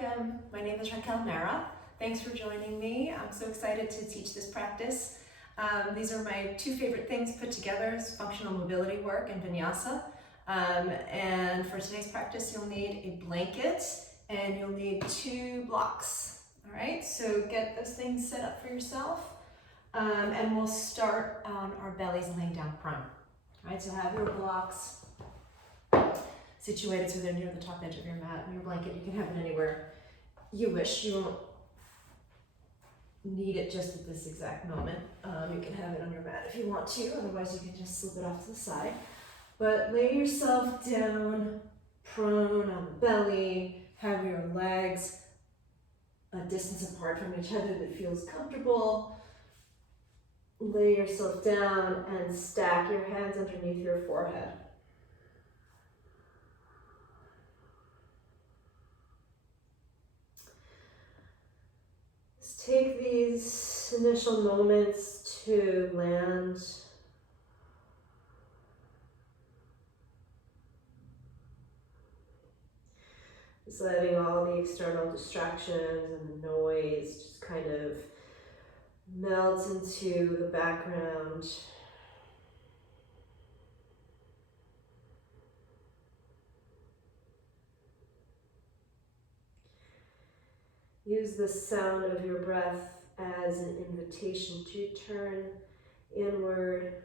welcome. My name is Raquel Mara. Thanks for joining me. I'm so excited to teach this practice. These are my two favorite things put together, is functional mobility work and Vinyasa. And for today's practice, you'll need a blanket and you'll need 2 blocks. All right, so get those things set up for yourself. And we'll start on our bellies laying down prone. All right, so have your blocks situated so they're near the top edge of your mat. And your blanket, you can have it anywhere you wish. You won't need it just at this exact moment. You can have it on your mat if you want to, otherwise you can just slip it off to the side. But lay yourself down, prone on the belly, have your legs a distance apart from each other that feels comfortable. Lay yourself down and stack your hands underneath your forehead. Just take these initial moments to land. Just letting all the external distractions and the noise just kind of melt into the background. Use the sound of your breath as an invitation to turn inward,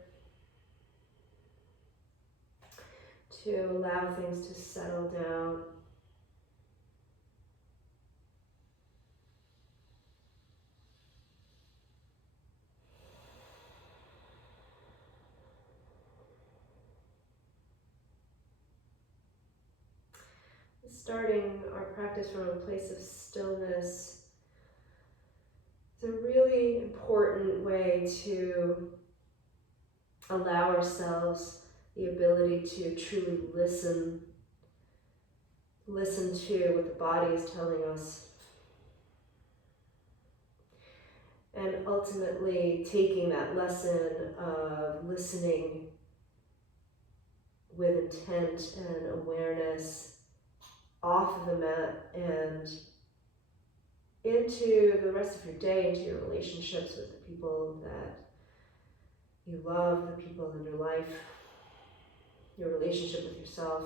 to allow things to settle down. Starting our practice from a place of stillness is a really important way to allow ourselves the ability to truly listen to what the body is telling us, and ultimately taking that lesson of listening with intent and awareness off of the mat and into the rest of your day, into your relationships with the people that you love, the people in your life, your relationship with yourself.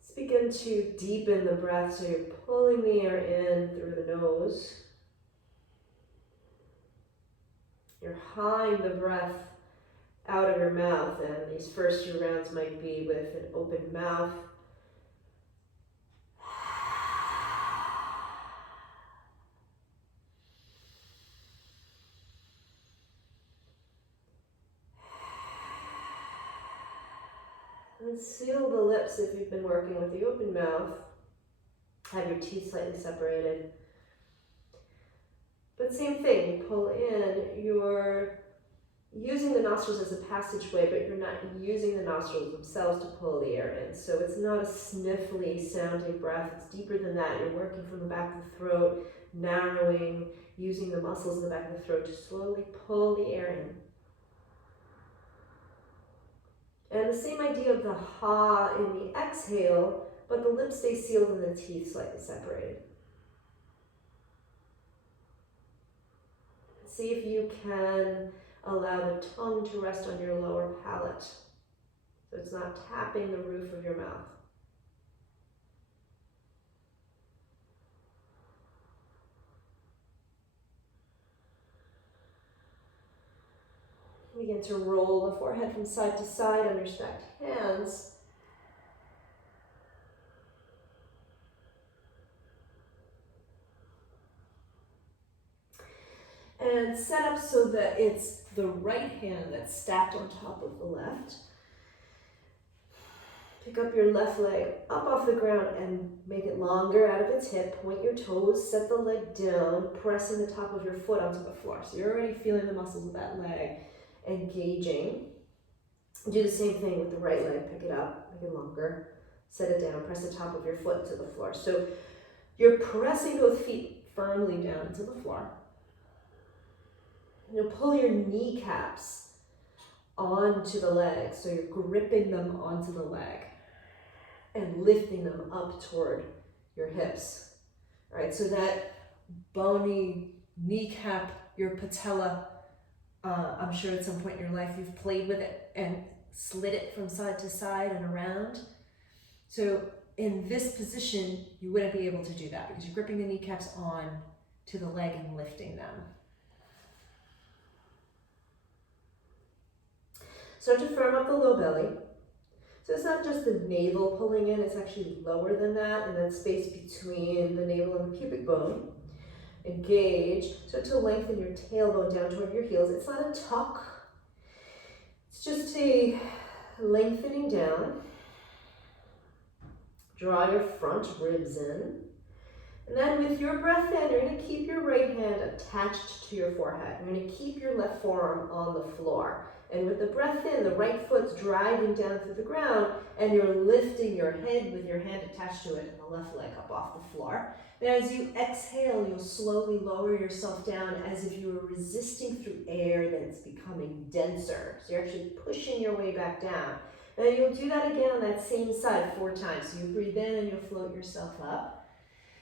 Let's begin to deepen the breath, so you're pulling the air in through the nose. You're hawing the breath out of your mouth, and these first few rounds might be with an open mouth. And seal the lips if you've been working with the open mouth. Have your teeth slightly separated. But same thing, you pull in, you're using the nostrils as a passageway, but you're not using the nostrils themselves to pull the air in. So it's not a sniffly sounding breath, it's deeper than that. You're working from the back of the throat, narrowing, using the muscles in the back of the throat to slowly pull the air in. And the same idea of the ha in the exhale, but the lips stay sealed and the teeth slightly separated. See if you can allow the tongue to rest on your lower palate, so it's not tapping the roof of your mouth. Begin to roll the forehead from side to side on your stacked hands. And set up so that it's the right hand that's stacked on top of the left. Pick up your left leg up off the ground and make it longer out of its hip. Point your toes, set the leg down, pressing the top of your foot onto the floor. So you're already feeling the muscles of that leg engaging. Do the same thing with the right leg. Pick it up, make it longer, set it down, press the top of your foot to the floor. So you're pressing both feet firmly down into the floor. You'll pull your kneecaps onto the leg. So you're gripping them onto the leg and lifting them up toward your hips. All right, so that bony kneecap, your patella, I'm sure at some point in your life you've played with it and slid it from side to side and around. So in this position, you wouldn't be able to do that because you're gripping the kneecaps on to the leg and lifting them. Start to firm up the low belly. So it's not just the navel pulling in, it's actually lower than that, and that space between the navel and the pubic bone. Engage. Start to lengthen your tailbone down toward your heels. It's not a tuck. It's just a lengthening down. Draw your front ribs in. And then with your breath in, you're going to keep your right hand attached to your forehead. You're going to keep your left forearm on the floor. And with the breath in, the right foot's driving down through the ground, and you're lifting your head with your hand attached to it and the left leg up off the floor. Now as you exhale, you'll slowly lower yourself down as if you were resisting through air that's becoming denser. So you're actually pushing your way back down. Then you'll do that again on that same side 4 times. So you breathe in and you'll float yourself up.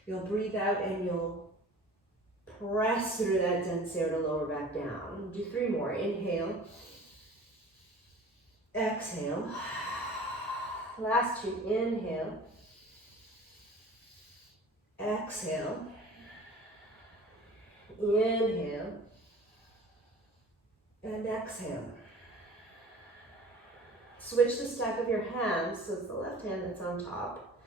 You'll breathe out and you'll press through that dense air to lower back down. Do 3 more. Inhale. Exhale. Last 2. Inhale. Exhale. Inhale. And exhale. Switch the stack of your hands, so it's the left hand that's on top.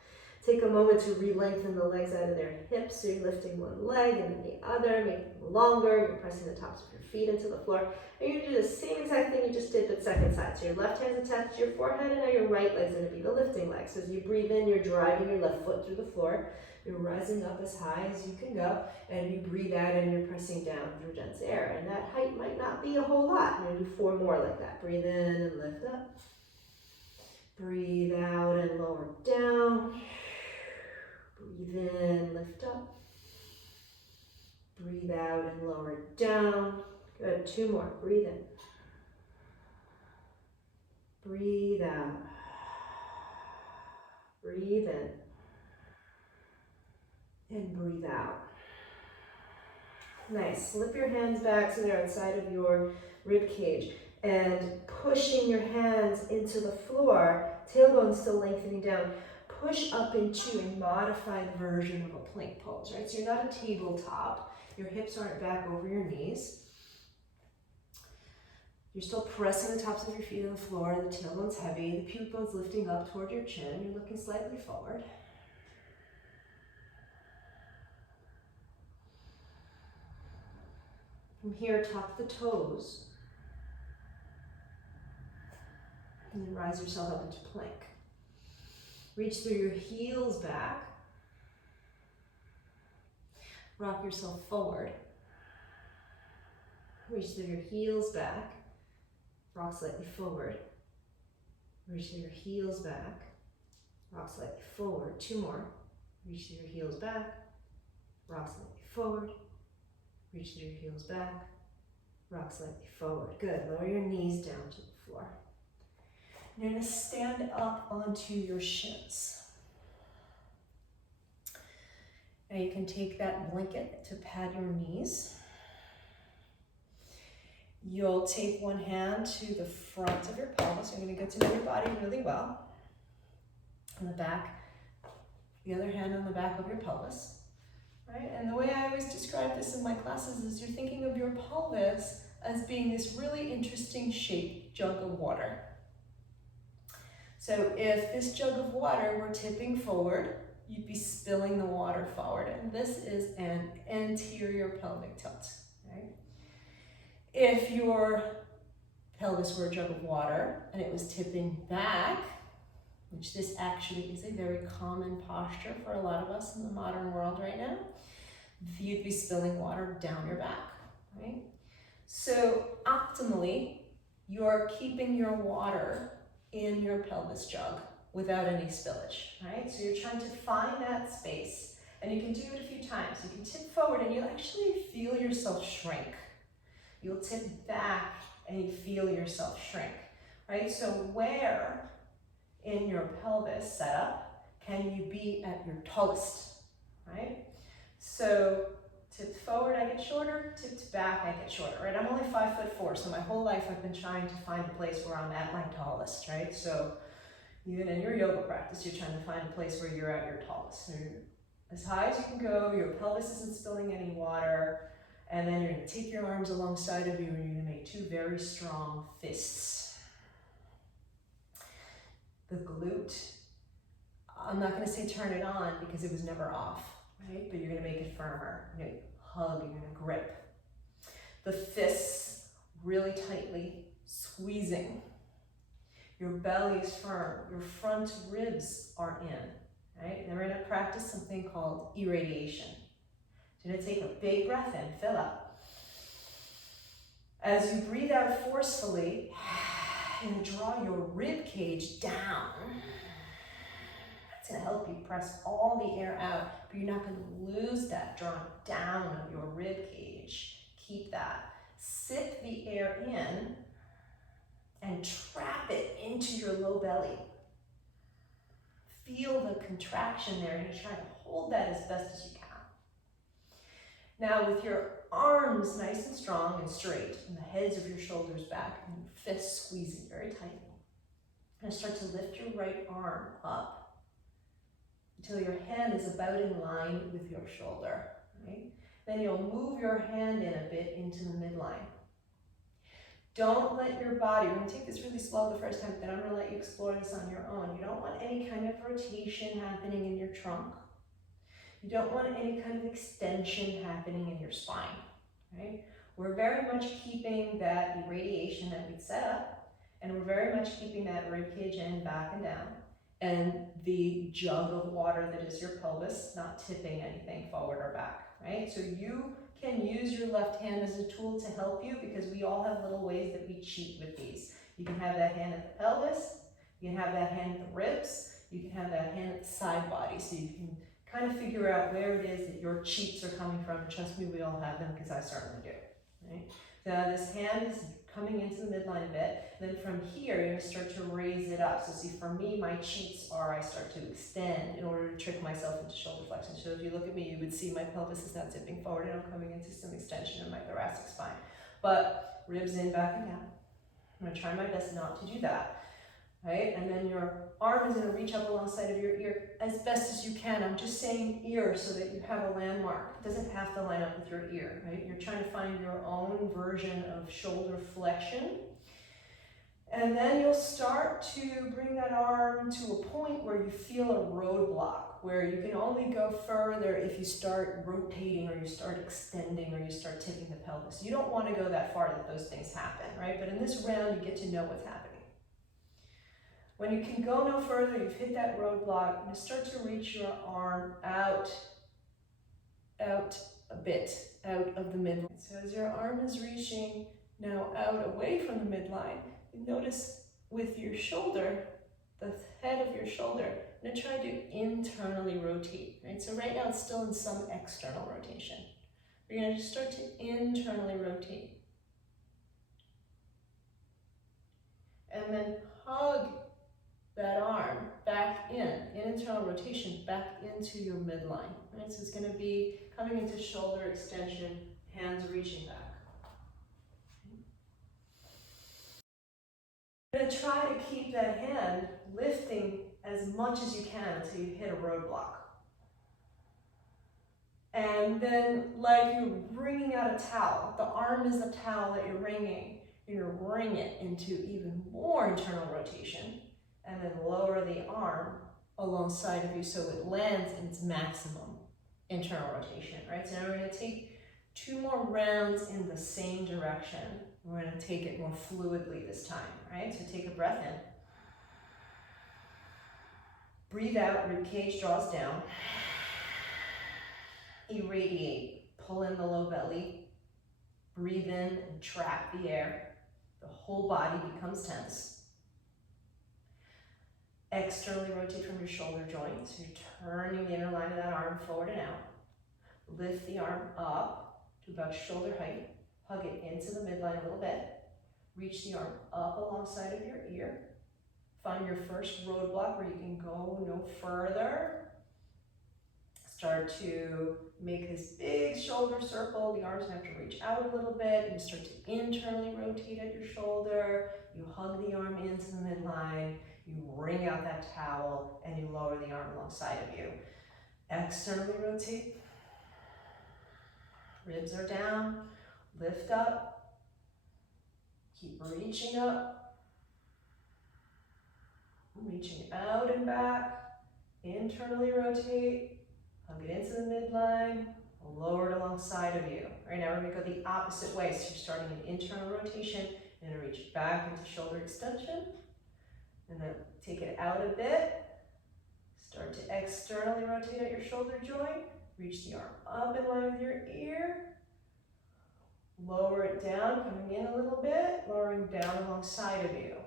Take a moment to re-lengthen the legs out of their hips, so you're lifting one leg and then the other, making them longer. You're pressing the tops of your feet into the floor. And you're going to do the same exact thing you just did, but second side. So your left hand's attached to your forehead, and now your right leg's going to be the lifting leg. So as you breathe in, you're driving your left foot through the floor. You're rising up as high as you can go, and you breathe out and you're pressing down through dense air. And that height might not be a whole lot. You're going to do 4 more like that. Breathe in and lift up. Breathe out and lower down. Breathe in, lift up. Breathe out and lower down. Good, 2 more. Breathe in. Breathe out. Breathe in. And breathe out. Nice. Slip your hands back so they're outside of your rib cage. And pushing your hands into the floor, tailbone still lengthening down. Push up into a modified version of a plank pose, right? So you're not a tabletop. Your hips aren't back over your knees. You're still pressing the tops of your feet on the floor. The tailbone's heavy. The pubic bone's lifting up toward your chin. You're looking slightly forward. From here, tuck the toes. And then rise yourself up into plank. Reach through your heels back. Rock yourself forward. Reach through your heels back. Rock slightly forward. Reach through your heels back. Rock slightly forward. 2 more. Reach through your heels back. Rock slightly forward. Reach through your heels back. Rock slightly forward. Good. Lower your knees down to the floor. You're going to stand up onto your shins. Now you can take that blanket to pad your knees. You'll take one hand to the front of your pelvis. You're going to get to know your body really well. On the back, the other hand on the back of your pelvis. Right? And the way I always describe this in my classes is you're thinking of your pelvis as being this really interesting shaped jug of water. So if this jug of water were tipping forward, you'd be spilling the water forward. And this is an anterior pelvic tilt. Right? If your pelvis were a jug of water and it was tipping back, which this actually is a very common posture for a lot of us in the modern world right now, you'd be spilling water down your back, right? So optimally, you're keeping your water in your pelvis jug without any spillage, right? So you're trying to find that space, and you can do it a few times. You can tip forward and you'll actually feel yourself shrink. You'll tip back and you feel yourself shrink, right? So where in your pelvis setup can you be at your tallest, right? So tipped forward, I get shorter, tipped back, I get shorter, right? I'm only 5'4", so my whole life I've been trying to find a place where I'm at my tallest, right? So even in your yoga practice, you're trying to find a place where you're at your tallest. So you're as high as you can go, your pelvis isn't spilling any water, and then you're gonna take your arms alongside of you and you're gonna make two very strong fists. The glute, I'm not gonna say turn it on because it was never off, right? But you're gonna make it firmer. You're gonna hug, you're gonna grip. The fists really tightly squeezing. Your belly is firm, your front ribs are in, right? And we're gonna practice something called irradiation. So you're gonna take a big breath in, fill up. As you breathe out forcefully, you're gonna draw your rib cage down. That's gonna help you press all the air out, but you're not gonna lose that drawing down of your rib cage. Keep that. Sip the air in and trap it into your low belly. Feel the contraction there, and you're trying to hold that as best as you can. Now with your arms nice and strong and straight, and the heads of your shoulders back, and your fists squeezing very tightly, and start to lift your right arm up until your hand is about in line with your shoulder, right? Then you'll move your hand in a bit into the midline. Don't let your body, we're gonna take this really slow the first time, then I'm gonna let you explore this on your own. You don't want any kind of rotation happening in your trunk. You don't want any kind of extension happening in your spine, right? We're very much keeping that irradiation that we'd set up, and we're very much keeping that rib cage in, back and down, and the jug of water that is your pelvis, not tipping anything forward or back, right? So you can use your left hand as a tool to help you, because we all have little ways that we cheat with these. You can have that hand at the pelvis, you can have that hand at the ribs, you can have that hand at the side body, so you can kind of figure out where it is that your cheats are coming from. Trust me, we all have them, because I certainly do, right? So now this hand is coming into the midline a bit, and then from here, you're gonna start to raise it up. So see, for me, my cheats are I start to extend in order to trick myself into shoulder flexion. So if you look at me, you would see my pelvis is now tipping forward, and I'm coming into some extension in my thoracic spine. But ribs in, back and down. I'm gonna try my best not to do that. Right? And then your arm is going to reach up alongside of your ear as best as you can. I'm just saying ear so that you have a landmark. It doesn't have to line up with your ear, right? You're trying to find your own version of shoulder flexion. And then you'll start to bring that arm to a point where you feel a roadblock, where you can only go further if you start rotating, or you start extending, or you start tipping the pelvis. You don't want to go that far that those things happen, right? But in this round, you get to know what's happening. When you can go no further, you've hit that roadblock, and you start to reach your arm out a bit, out of the midline. So as your arm is reaching now out away from the midline, you notice with your shoulder, the head of your shoulder, I'm gonna try to internally rotate, right? So right now it's still in some external rotation. You're gonna just start to internally rotate. And then hug that arm back in internal rotation, back into your midline, right? So it's gonna be coming into shoulder extension, hands reaching back. You're gonna try to keep that hand lifting as much as you can until you hit a roadblock. And then, like you're wringing out a towel, the arm is the towel that you're wringing, you're gonna wring it into even more internal rotation, and then lower the arm alongside of you so it lands in its maximum internal rotation, right? So now we're gonna take 2 more rounds in the same direction. We're gonna take it more fluidly this time, right? So take a breath in. Breathe out, rib cage draws down. Irradiate, pull in the low belly. Breathe in and trap the air. The whole body becomes tense. Externally rotate from your shoulder joints. You're turning the inner line of that arm forward and out. Lift the arm up to about shoulder height. Hug it into the midline a little bit. Reach the arm up alongside of your ear. Find your first roadblock where you can go no further. Start to make this big shoulder circle. The arms have to reach out a little bit. You start to internally rotate at your shoulder. You hug the arm into the midline. You wring out that towel and you lower the arm alongside of you. Externally rotate. Ribs are down. Lift up. Keep reaching up. Reaching out and back. Internally rotate. Hug it into the midline, lower it alongside of you. All right, now we're gonna go the opposite way. So you're starting an internal rotation, and then reach back into shoulder extension, and then take it out a bit. Start to externally rotate at your shoulder joint. Reach the arm up in line with your ear. Lower it down, coming in a little bit, lowering down alongside of you.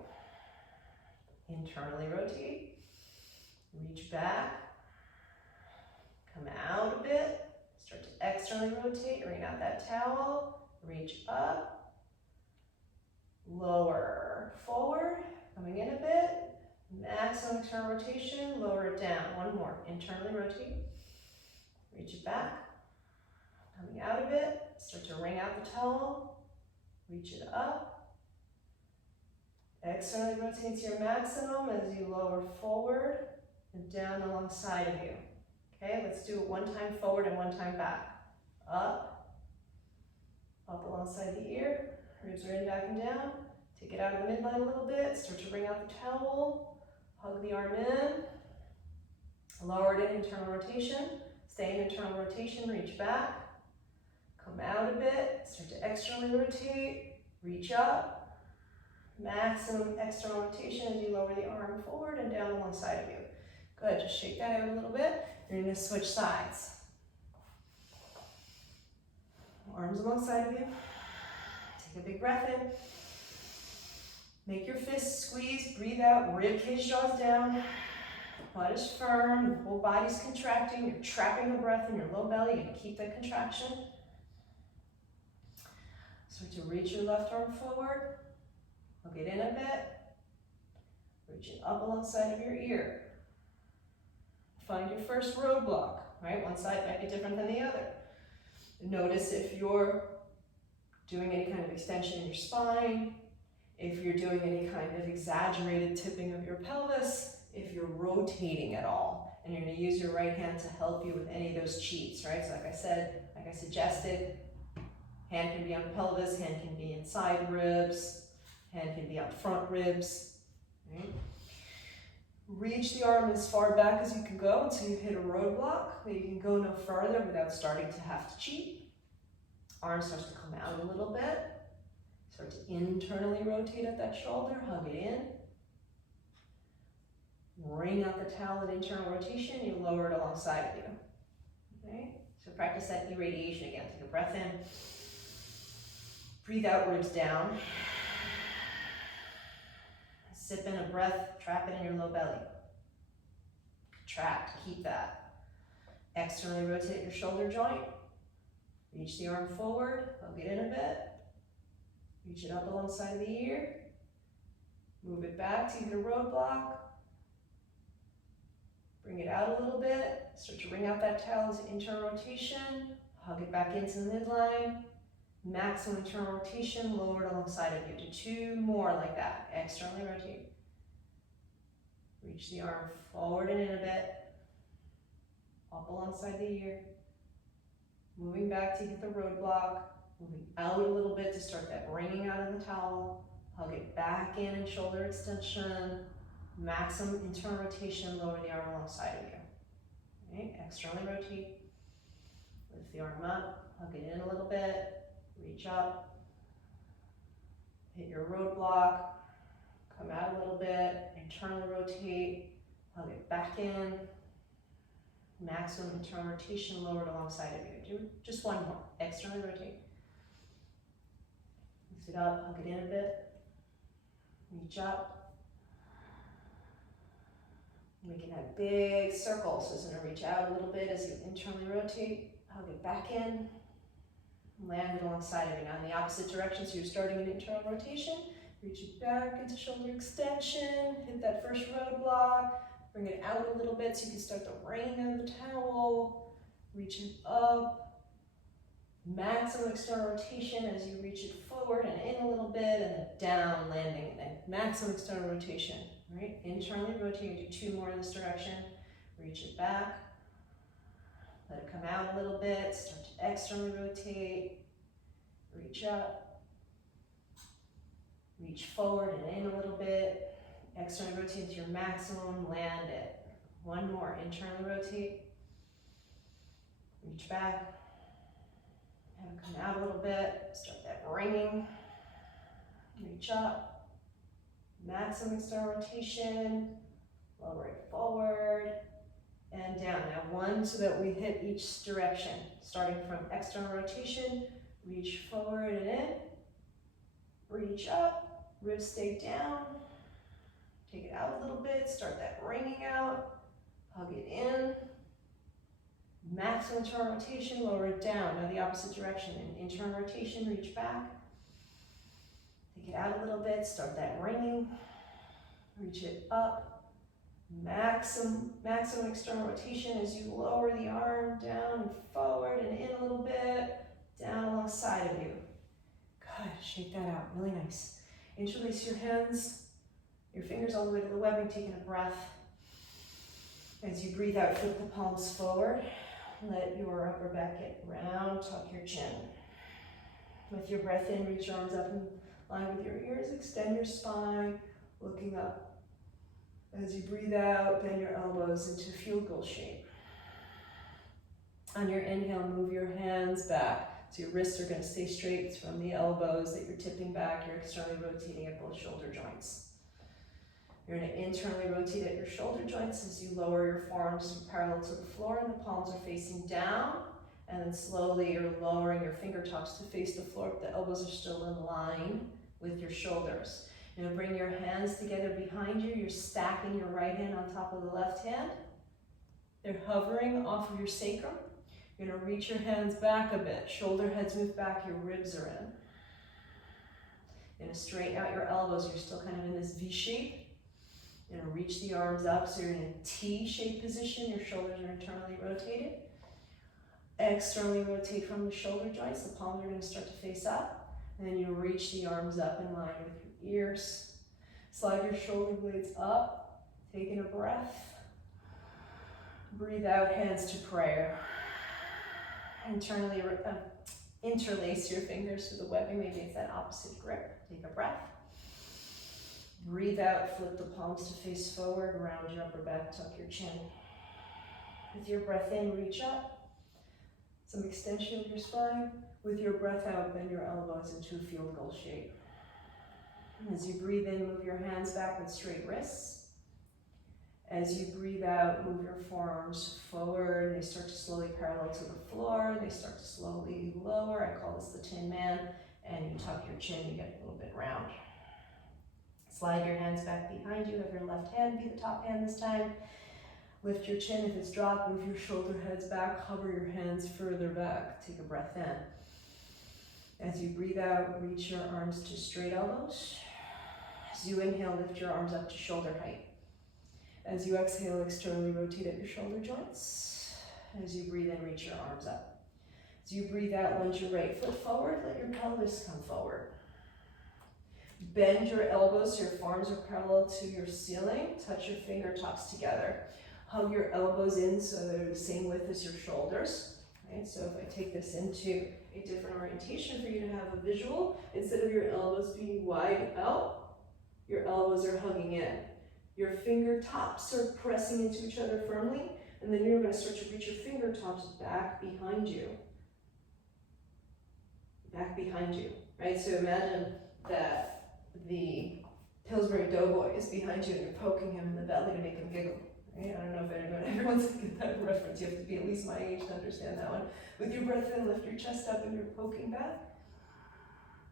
Internally rotate, reach back. Come out a bit, start to externally rotate, wring out that towel, reach up, lower, forward, coming in a bit, maximum external rotation, lower it down, one more, internally rotate, reach it back, coming out a bit, start to wring out the towel, reach it up, externally rotate to your maximum as you lower forward and down alongside of you. Okay, let's do it one time forward and one time back. Up alongside the ear, ribs are in, back and down. Take it out of the midline a little bit, start to wring out the towel, hug the arm in, lower it in, internal rotation, stay in internal rotation, reach back, come out a bit, start to externally rotate, reach up, maximum external rotation as you lower the arm forward and down alongside of you. Good, just shake that out a little bit. You're gonna switch sides. Arms alongside of you. Take a big breath in. Make your fists squeeze, breathe out, rib cage draws down. Butt is firm, the whole body's contracting. You're trapping the breath in your low belly. You're gonna keep that contraction. Start to reach your left arm forward. Hug it in a bit. Reach it up alongside of your ear. Find your first roadblock, right? One side might be different than the other. Notice if you're doing any kind of extension in your spine, if you're doing any kind of exaggerated tipping of your pelvis, if you're rotating at all. And you're gonna use your right hand to help you with any of those cheats, right? So like I said, like I suggested, hand can be on the pelvis, hand can be inside ribs, hand can be on front ribs, right? Reach the arm as far back as you can go until you hit a roadblock, that you can go no further without starting to have to cheat. Arm starts to come out a little bit. Start to internally rotate at that shoulder, hug it in. Wring out the towel at internal rotation, you lower it alongside of you. Okay? So practice that irradiation again. Take a breath in. Breathe out, ribs down. Sip in a breath, trap it in your low belly. Contract, keep that. Externally rotate your shoulder joint. Reach the arm forward, hug it in a bit. Reach it up alongside the ear. Move it back to hit a roadblock. Bring it out a little bit. Start to wring out that towel as internal rotation. Hug it back into the midline. Maximum internal rotation, lower it alongside of you. Do two more like that. Externally rotate. Reach the arm forward and in a bit. Up alongside the ear. Moving back to hit the roadblock. Moving out a little bit to start that wringing out of the towel. Hug it back in shoulder extension. Maximum internal rotation, lower the arm alongside of you. Okay, externally rotate. Lift the arm up, hug it in a little bit. Reach up, hit your roadblock, come out a little bit, internally rotate, hug it back in, maximum internal rotation, lower it alongside of you. Do just one more, externally rotate. Lift it up, hug it in a bit, reach up. We can have big circles, so it's gonna reach out a little bit as you internally rotate, hug it back in, land it alongside of you. Now in the opposite direction, so you're starting an internal rotation, Reach it back into shoulder extension. Hit that first roadblock. Bring it out a little bit so you can start the ring of the towel. Reach it up. Maximum external rotation as you reach it forward and in a little bit, and then down, landing, and then maximum external rotation. Right? Internally rotate. Do 2 more in this direction. Reach it back. Let it come out a little bit. Start to externally rotate. Reach up. Reach forward and in a little bit. Externally rotate to your maximum. Land it. 1 more. Internally rotate. Reach back. Have it come out a little bit. Start that ringing. Reach up. Maximum external rotation. Lower it forward. And down. Now 1 so that we hit each direction. Starting from external rotation, reach forward and in. Reach up, ribs stay down. Take it out a little bit, start that ringing out. Hug it in. Maximum internal rotation, lower it down. Now the opposite direction. In internal rotation, reach back. Take it out a little bit, start that ringing. Reach it up. Maximum external rotation as you lower the arm down and forward and in a little bit, down alongside of you. Good, shake that out, really nice. Interlace your hands, your fingers all the way to the webbing, taking a breath. As you breathe out, flip the palms forward. Let your upper back get round, tuck your chin. With your breath in, reach your arms up in line with your ears, extend your spine, looking up. As you breathe out, bend your elbows into field goal shape. On your inhale, move your hands back. So your wrists are going to stay straight from the elbows that you're tipping back. You're externally rotating at both shoulder joints. You're going to internally rotate at your shoulder joints as you lower your forearms parallel to the floor and the palms are facing down. And then slowly you're lowering your fingertips to face the floor, but the elbows are still in line with your shoulders. You're going to bring your hands together behind you. You're stacking your right hand on top of the left hand. They're hovering off of your sacrum. You're going to reach your hands back a bit. Shoulder heads move back, your ribs are in. You're going to straighten out your elbows. You're still kind of in this V shape. You're going to reach the arms up so you're in a T-shaped position. Your shoulders are internally rotated. Externally rotate from the shoulder joints. The palms are going to start to face up. And then you reach the arms up in line with ears. Slide your shoulder blades up, taking a breath. Breathe out, hands to prayer. Internally interlace your fingers to the webbing, maybe it's that opposite grip. Take a breath. Breathe out, flip the palms to face forward, round your upper back, tuck your chin. With your breath in, reach up. Some extension of your spine. With your breath out, bend your elbows into a field goal shape. As you breathe in, move your hands back with straight wrists. As you breathe out, move your forearms forward. They start to slowly parallel to the floor. They start to slowly lower. I call this the Tin Man. And you tuck your chin, you get a little bit round. Slide your hands back behind you. Have your left hand be the top hand this time. Lift your chin. If it's dropped, move your shoulder heads back. Hover your hands further back. Take a breath in. As you breathe out, reach your arms to straight elbows. As you inhale, lift your arms up to shoulder height. As you exhale, externally rotate at your shoulder joints. As you breathe in, reach your arms up. As you breathe out, lunge your right foot forward. Let your pelvis come forward. Bend your elbows so your forearms are parallel to your ceiling. Touch your fingertips together. Hug your elbows in so they're the same width as your shoulders. Right? So if I take this into a different orientation for you to have a visual, instead of your elbows being wide out, your elbows are hugging in. Your fingertips are pressing into each other firmly, and then you're going to start to reach your fingertips back behind you. Back behind you, right? So imagine that the Pillsbury Doughboy is behind you and you're poking him in the belly to make him giggle. Right? I don't know if everyone's going to get that reference. You have to be at least my age to understand that one. With your breath in, lift your chest up and you're poking back.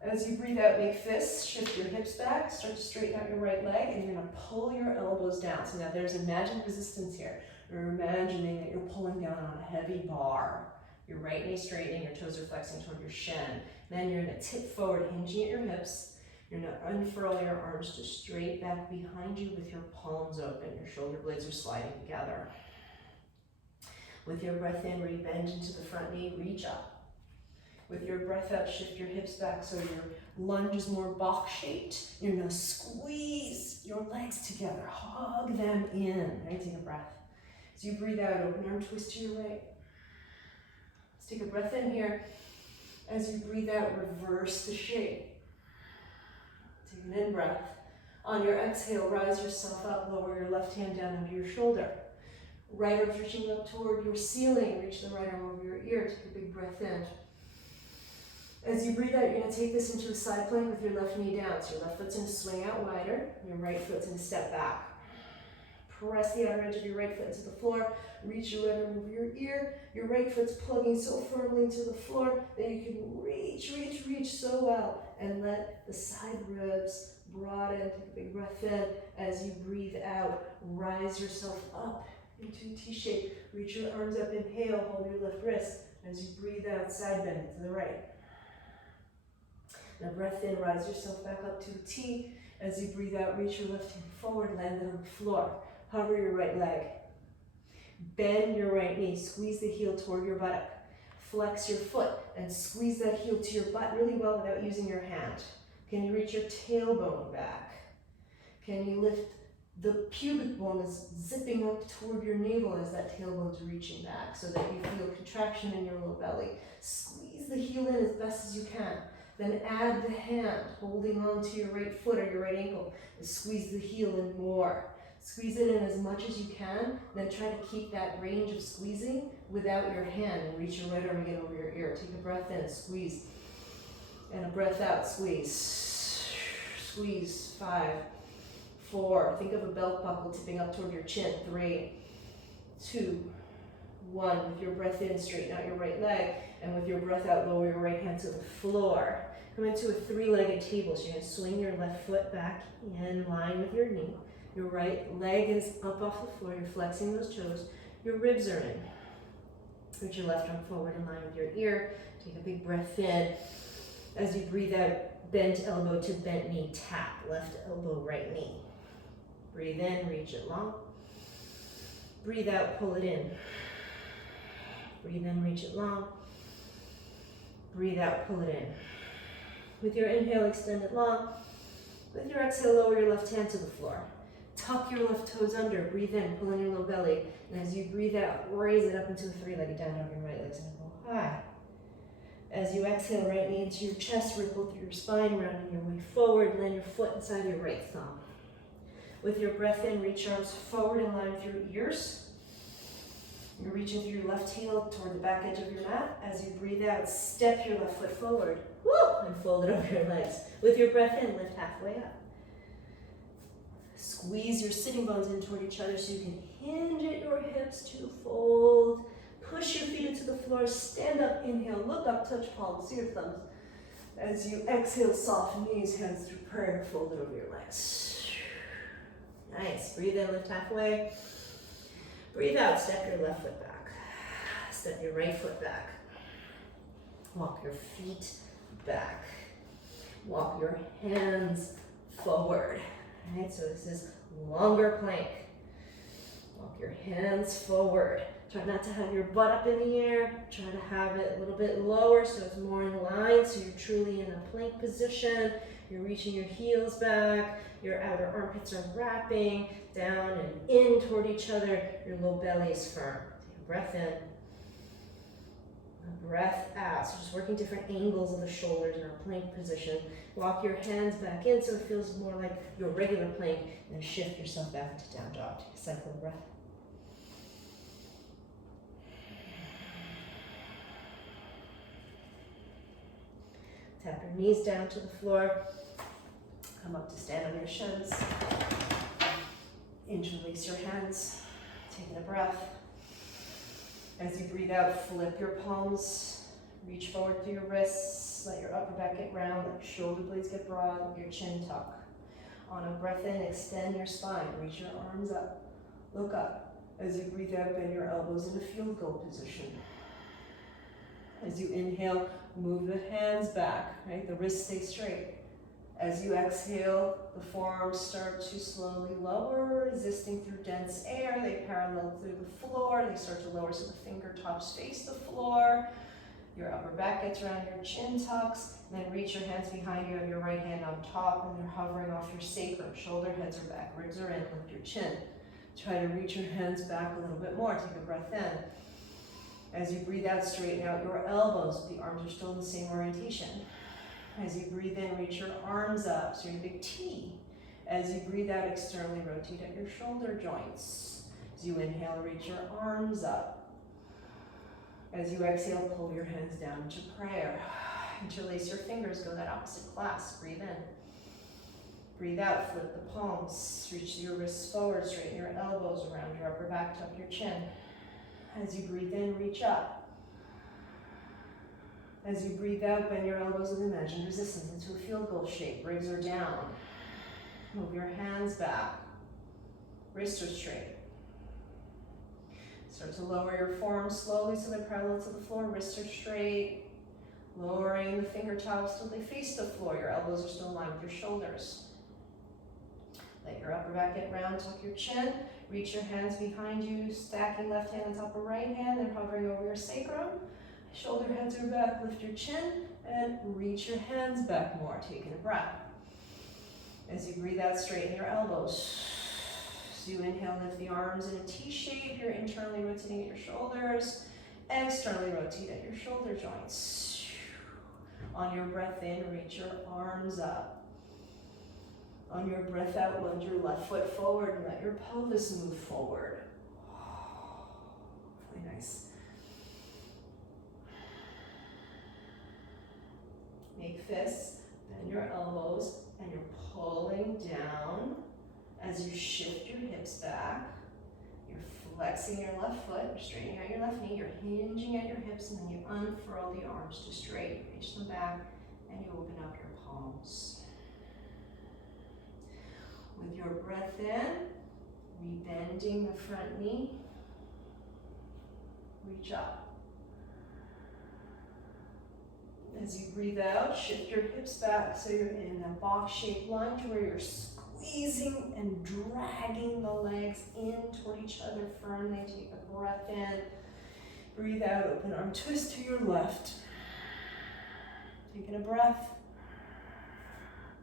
As you breathe out, make fists, shift your hips back, start to straighten out your right leg, and you're going to pull your elbows down. So now there's imagined resistance here. You're imagining that you're pulling down on a heavy bar. Your right knee straightening, your toes are flexing toward your shin. Then you're going to tip forward, hinging at your hips. You're going to unfurl your arms just straight back behind you with your palms open. Your shoulder blades are sliding together. With your breath in, re-bend into the front knee, reach up. With your breath out, shift your hips back so your lunge is more box-shaped. You're going to squeeze your legs together, hug them in. Right, take a breath. As you breathe out, open arm twist to your right. Let's take a breath in here. As you breathe out, reverse the shape. Take an in breath. On your exhale, rise yourself up, lower your left hand down under your shoulder. Right arm reaching up toward your ceiling. Reach the right arm over your ear. Take a big breath in. As you breathe out, you're going to take this into a side plank with your left knee down. So your left foot's going to swing out wider. Your right foot's going to step back. Press the outer edge of your right foot into the floor. Reach your right arm over your ear. Your right foot's plugging so firmly into the floor that you can reach so well. And let the side ribs broaden. Take a big breath in. As you breathe out, rise yourself up into a T shape. Reach your arms up, inhale, hold your left wrist. As you breathe out, side bend to the right. Now breath in, rise yourself back up to a T. As you breathe out, reach your left hand forward, land it on the floor. Hover your right leg. Bend your right knee, squeeze the heel toward your buttock. Flex your foot and squeeze that heel to your butt really well without using your hand. Can you reach your tailbone back? Can you lift the pubic bone is zipping up toward your navel as that tailbone's reaching back so that you feel contraction in your low belly. Squeeze the heel in as best as you can. Then add the hand holding on to your right foot or your right ankle and squeeze the heel in more. Squeeze it in as much as you can, then try to keep that range of squeezing without your hand and reach your right arm again over your ear. Take a breath in, squeeze, and a breath out, squeeze. Squeeze, 5, 4, think of a belt buckle tipping up toward your chin, 3, 2, 1. With your breath in, straighten out your right leg, and with your breath out, lower your right hand to the floor. Come into a 3-legged table, so you're going to swing your left foot back in line with your knee. Your right leg is up off the floor. You're flexing those toes. Your ribs are in. Reach your left arm forward in line with your ear. Take a big breath in. As you breathe out, bent elbow to bent knee, tap. Left elbow, right knee. Breathe in, reach it long. Breathe out, pull it in. Breathe in, reach it long. Breathe out, pull it in. With your inhale, extend it long. With your exhale, lower your left hand to the floor. Tuck your left toes under, breathe in, pull in your low belly. And as you breathe out, raise it up into a 3-legged down dog, your right leg's gonna go high. As you exhale, right knee into your chest, ripple through your spine, rounding your way forward, land your foot inside your right thumb. With your breath in, reach your arms forward in line with your ears. You're reaching through your left heel toward the back edge of your mat. As you breathe out, step your left foot forward. Woo! And fold it over your legs. With your breath in, lift halfway up. Squeeze your sitting bones in toward each other so you can hinge at your hips to fold. Push your feet into the floor, stand up, inhale, look up, touch palms, see your thumbs. As you exhale, soften knees, hands through prayer, fold it over your legs. Nice, breathe in, lift halfway. Breathe out, step your left foot back. Step your right foot back. Walk your feet back. Walk your hands forward. All right, so this is longer plank. Walk your hands forward. Try not to have your butt up in the air. Try to have it a little bit lower so it's more in line, so you're truly in a plank position. You're reaching your heels back. Your outer armpits are wrapping down and in toward each other. Your low belly is firm. Take a breath in. A breath out. So just working different angles of the shoulders in our plank position. Walk your hands back in so it feels more like your regular plank, and then shift yourself back into down dog. Take a cycle of breath. Tap your knees down to the floor. Come up to stand on your shins. Interlace your hands. Taking a breath. As you breathe out, flip your palms. Reach forward through your wrists. Let your upper back get round. Let your shoulder blades get broad. Let your chin tuck. On a breath in, extend your spine. Reach your arms up. Look up. As you breathe out, bend your elbows in a field goal position. As you inhale, move the hands back. Right? The wrists stay straight. As you exhale, the forearms start to slowly lower, resisting through dense air. They parallel through the floor. They start to lower so the fingertips face the floor. Your upper back gets around your chin tucks. And then reach your hands behind you. Have your right hand on top, and they're hovering off your sacrum. Shoulder heads are back, ribs are in. Lift your chin. Try to reach your hands back a little bit more. Take a breath in. As you breathe out, straighten out your elbows. The arms are still in the same orientation. As you breathe in, reach your arms up, so you're a big T. As you breathe out, externally rotate at your shoulder joints. As you inhale, reach your arms up. As you exhale, pull your hands down into prayer. Interlace your fingers, go that opposite class. Breathe in. Breathe out, flip the palms. Reach your wrists forward, straighten your elbows around your upper back, tuck your chin. As you breathe in, reach up. As you breathe out, bend your elbows with imagined resistance into a field goal shape. Ribs are down. Move your hands back. Wrists are straight. Start to lower your forearms slowly so they're parallel to the floor. Wrists are straight. Lowering the fingertips till they face the floor. Your elbows are still in line with your shoulders. Let your upper back get round, tuck your chin. Reach your hands behind you, stacking left hand on top of right hand and hovering over your sacrum. Shoulder heads are back, lift your chin, and reach your hands back more, taking a breath. As you breathe out, straighten your elbows. As you inhale, lift the arms in a T shape. You're internally rotating at your shoulders, externally rotate at your shoulder joints. On your breath in, reach your arms up. On your breath out, lunge your left foot forward and let your pelvis move forward. Really nice. Make fists, bend your elbows, and you're pulling down as you shift your hips back. You're flexing your left foot, you're straightening out your left knee, you're hinging at your hips, and then you unfurl the arms to straight. Reach them back, and you open up your palms. With your breath in, rebending the front knee, reach up. As you breathe out, shift your hips back so you're in a box-shaped lunge where you're squeezing and dragging the legs in toward each other firmly. Take a breath in, breathe out, open arm twist to your left. Taking a breath.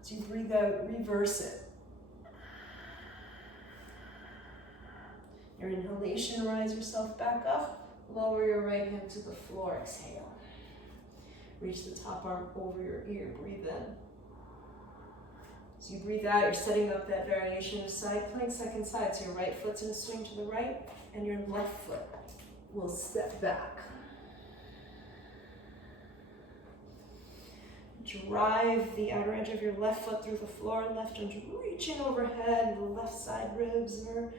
As you breathe out, reverse it. Your inhalation, rise yourself back up. Lower your right hand to the floor, exhale. Reach the top arm over your ear, breathe in. As you breathe out, you're setting up that variation of side plank, second side. So your right foot's in a swing to the right, and your left foot will step back. Drive the outer edge of your left foot through the floor, left arm's reaching overhead, the left side ribs are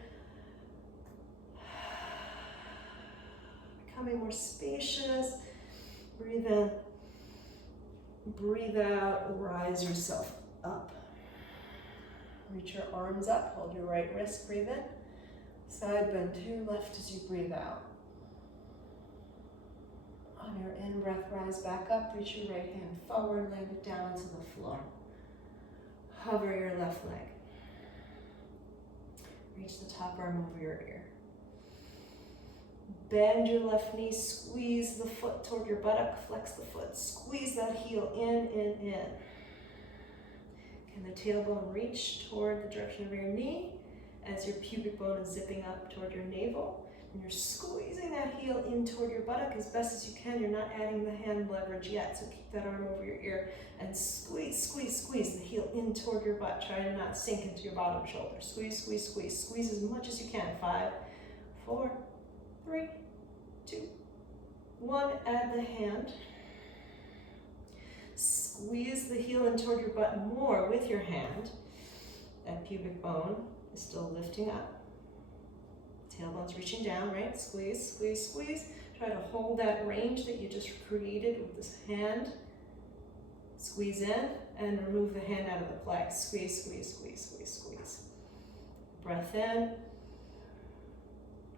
becoming more spacious. Breathe in. Breathe out, rise yourself up. Reach your arms up, hold your right wrist, breathe in. Side bend to your left as you breathe out. On your in-breath, rise back up, reach your right hand forward, land it down to the floor. Hover your left leg. Reach the top arm over your ear. Bend your left knee, squeeze the foot toward your buttock, flex the foot, squeeze that heel in. Can the tailbone reach toward the direction of your knee as your pubic bone is zipping up toward your navel? And you're squeezing that heel in toward your buttock as best as you can. You're not adding the hand leverage yet, so keep that arm over your ear and squeeze, squeeze, squeeze the heel in toward your butt. Try to not sink into your bottom shoulder. Squeeze, squeeze, squeeze. Squeeze as much as you can. 5, 4, 3, 2, 1. Add the hand. Squeeze the heel in toward your butt more with your hand. That pubic bone is still lifting up. Tailbone's reaching down, right? Squeeze, squeeze, squeeze. Try to hold that range that you just created with this hand. Squeeze in and remove the hand out of the play. Squeeze, squeeze, squeeze, squeeze, squeeze. Breath in.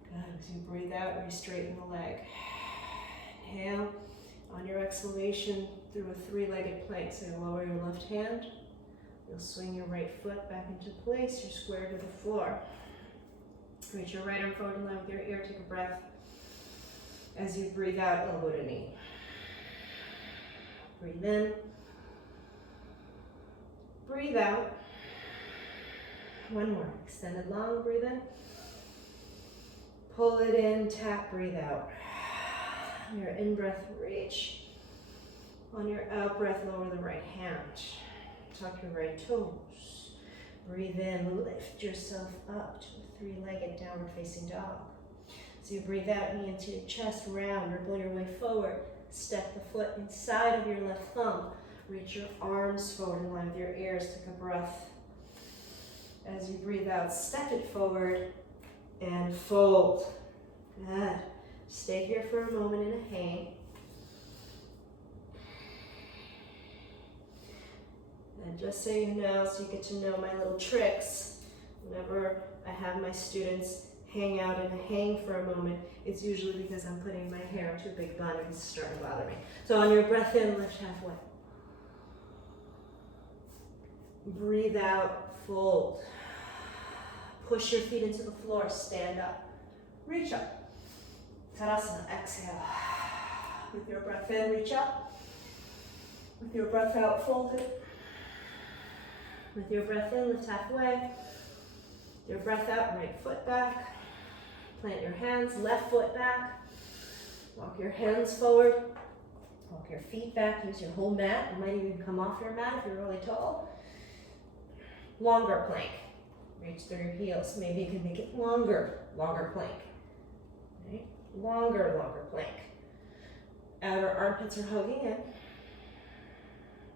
Good. As you breathe out, re-straighten the leg. Inhale. On your exhalation, through a 3-legged plank, so you lower your left hand, You'll swing your right foot back into place. You're square to the floor. Reach your right arm forward in line with your ear. Take a breath. As you breathe out, elbow to knee. Breathe in. Breathe out. One more. Extended long, breathe in. Pull it in, tap, breathe out. On your in-breath, reach. On your out-breath, lower the right hand. Tuck your right toes. Breathe in, lift yourself up to a three-legged downward facing dog. So you breathe out, knee into your chest, round, ripple your way forward. Step the foot inside of your left thumb. Reach your arms forward in line with your ears. Take a breath. As you breathe out, step it forward and fold. Good. Stay here for a moment in a hang. And just so you know, so you get to know my little tricks, whenever I have my students hang out in a hang for a moment, it's usually because I'm putting my hair into a big bun and it's starting to bother me. So on your breath in, lift halfway. Breathe out, fold. Push your feet into the floor, stand up. Reach up. Tadasana, exhale. With your breath in, reach up. With your breath out, fold it. With your breath in, lift halfway. With your breath out, right foot back. Plant your hands, left foot back. Walk your hands forward. Walk your feet back, use your whole mat. You might even come off your mat if you're really tall. Longer plank. Reach through your heels. Maybe you can make it longer plank. Right? Longer plank. Outer armpits are hugging in.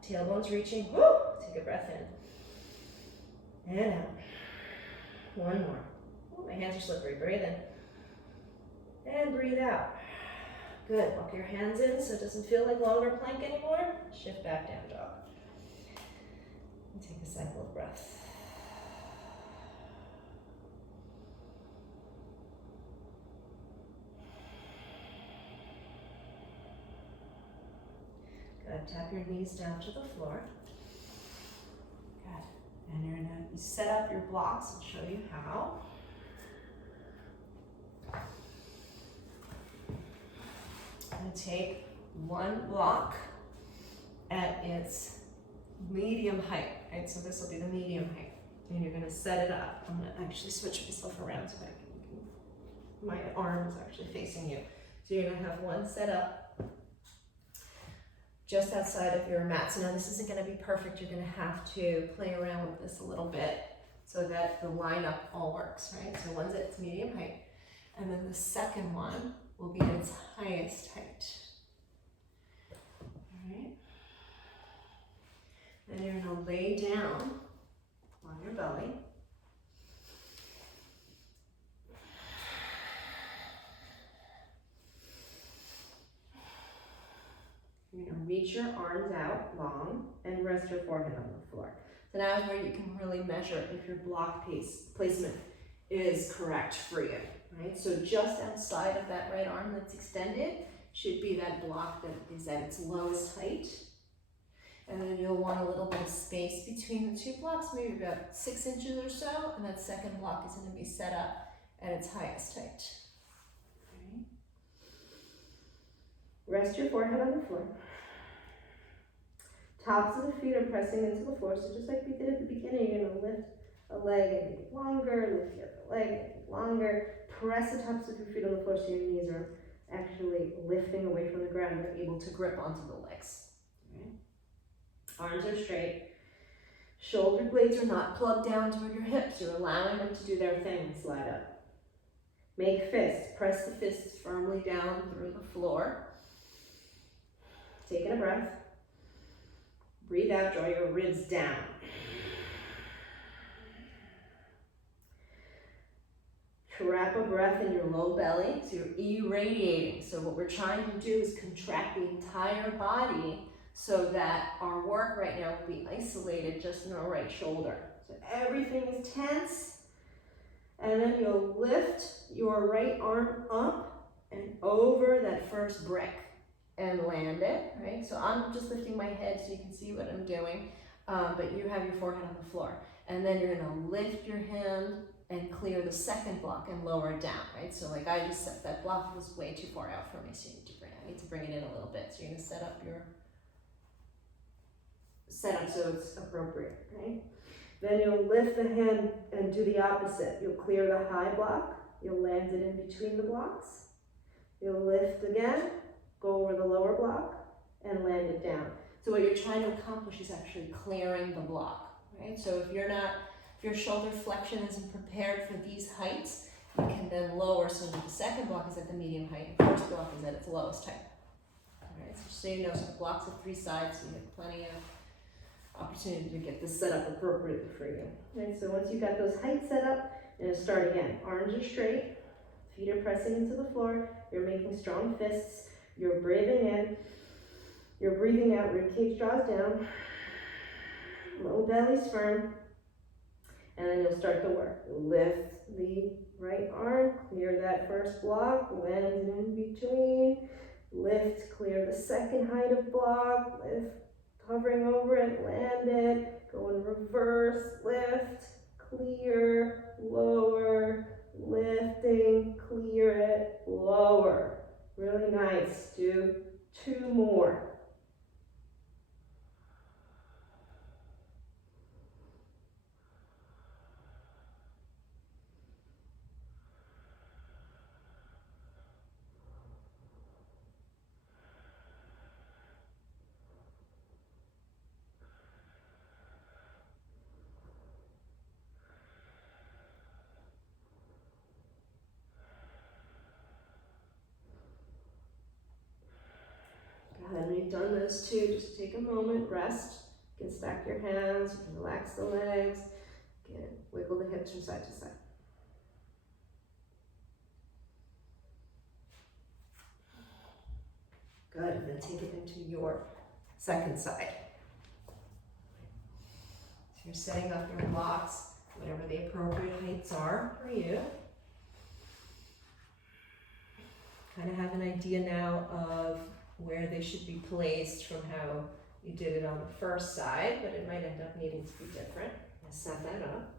Tailbones reaching. Woo! Take a breath in. And out. One more. Oh, my hands are slippery. Breathe in. And breathe out. Good. Walk your hands in so it doesn't feel like longer plank anymore. Shift back down dog. And take a cycle of breath. Good. Tap your knees down to the floor. Good. And you're gonna set up your blocks and show you how. I'm gonna take one block at its medium height, right? So this will be the medium height. And you're gonna set it up. I'm gonna actually switch myself around so my arm is actually facing you. So you're gonna have one set up just outside of your mat. So now this isn't gonna be perfect. You're gonna have to play around with this a little bit so that the lineup all works, right? So one's at its medium height, and then the second one will be at its highest height. All right. Then you're gonna lay down on your belly. You're gonna reach your arms out long and rest your forehead on the floor. So now is where you can really measure if your block placement is correct for you, right? So just outside of that right arm that's extended should be that block that is at its lowest height. And then you'll want a little bit of space between the two blocks, maybe about 6 inches or so, and that second block is gonna be set up at its highest height. Okay. Rest your forehead on the floor. Tops of the feet are pressing into the floor, so just like we did at the beginning, you're gonna lift a leg and make it longer, lift your other leg, make it longer. Press the tops of your feet on the floor so your knees are actually lifting away from the ground. You're able to grip onto the legs. Okay. Arms are straight. Shoulder blades are not plugged down toward your hips. You're allowing them to do their thing, slide up. Make fists. Press the fists firmly down through the floor. Taking a breath. Breathe out, draw your ribs down. Trap a breath in your low belly, so you're irradiating. So what we're trying to do is contract the entire body so that our work right now will be isolated just in our right shoulder. So everything is tense, and then you'll lift your right arm up and over that first brick and land it, right? So I'm just lifting my head so you can see what I'm doing. but you have your forehead on the floor. And then you're gonna lift your hand and clear the second block and lower it down, right? So like I just set, that block was way too far out for me, so I need to bring it in a little bit. So you're gonna set up so it's appropriate, right? Then you'll lift the hand and do the opposite. You'll clear the high block, you'll land it in between the blocks. You'll lift again, go over the lower block, and land it down. So what you're trying to accomplish is actually clearing the block, right? So if your shoulder flexion isn't prepared for these heights, you can then lower so that the second block is at the medium height, and the first block is at its lowest height. All right, so you know, so the blocks have 3 sides, so you have plenty of opportunity to get this set up appropriately for you. And so once you got those heights set up, you're gonna start again. Arms are straight, feet are pressing into the floor, you're making strong fists, you're breathing in, you're breathing out, ribcage draws down, low belly's firm, and then you'll start to work. Lift the right arm, clear that first block, land it in between, lift, clear the second height of block, lift, hovering over it, land it, go in reverse, lift, clear, lower, lifting, clear it, lower. Really nice. Do 2 more. And when you've done those 2, just take a moment, rest. You can stack your hands, you can relax the legs, you can wiggle the hips from side to side. Good, and then take it into your second side. So you're setting up your blocks, whatever the appropriate heights are for you. Kind of have an idea now of where they should be placed from how you did it on the first side, but it might end up needing to be different. I'll set that up.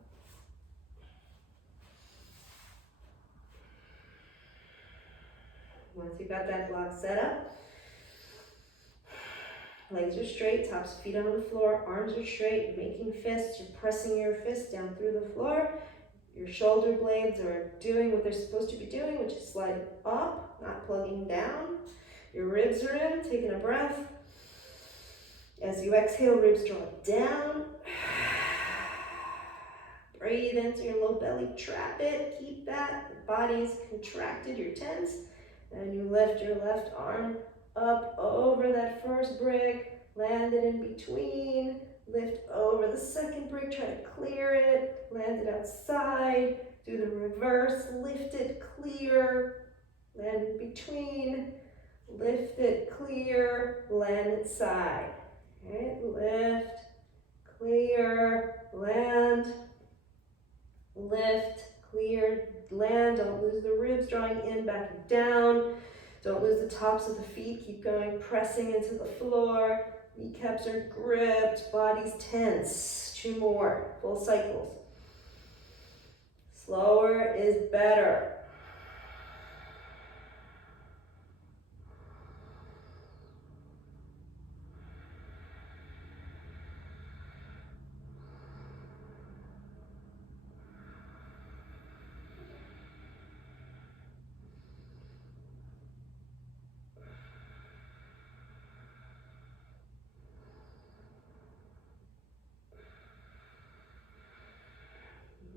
Once you've got that block set up, legs are straight, tops of feet on the floor, arms are straight, you're making fists, you're pressing your fists down through the floor. Your shoulder blades are doing what they're supposed to be doing, which is sliding up, not plugging down. Your ribs are in, taking a breath. As you exhale, ribs draw down. Breathe into your low belly, trap it, keep that. The body's contracted, you're tense. And you lift your left arm up over that first brick, land it in between, lift over the second brick, try to clear it, land it outside, do the reverse, lift it, clear, land it between, lift it, clear, land it side. Okay, lift, clear, land, lift, clear, land. Don't lose the ribs, drawing in, back and down. Don't lose the tops of the feet. Keep going, pressing into the floor. Kneecaps are gripped, body's tense. 2 more, full cycles. Slower is better.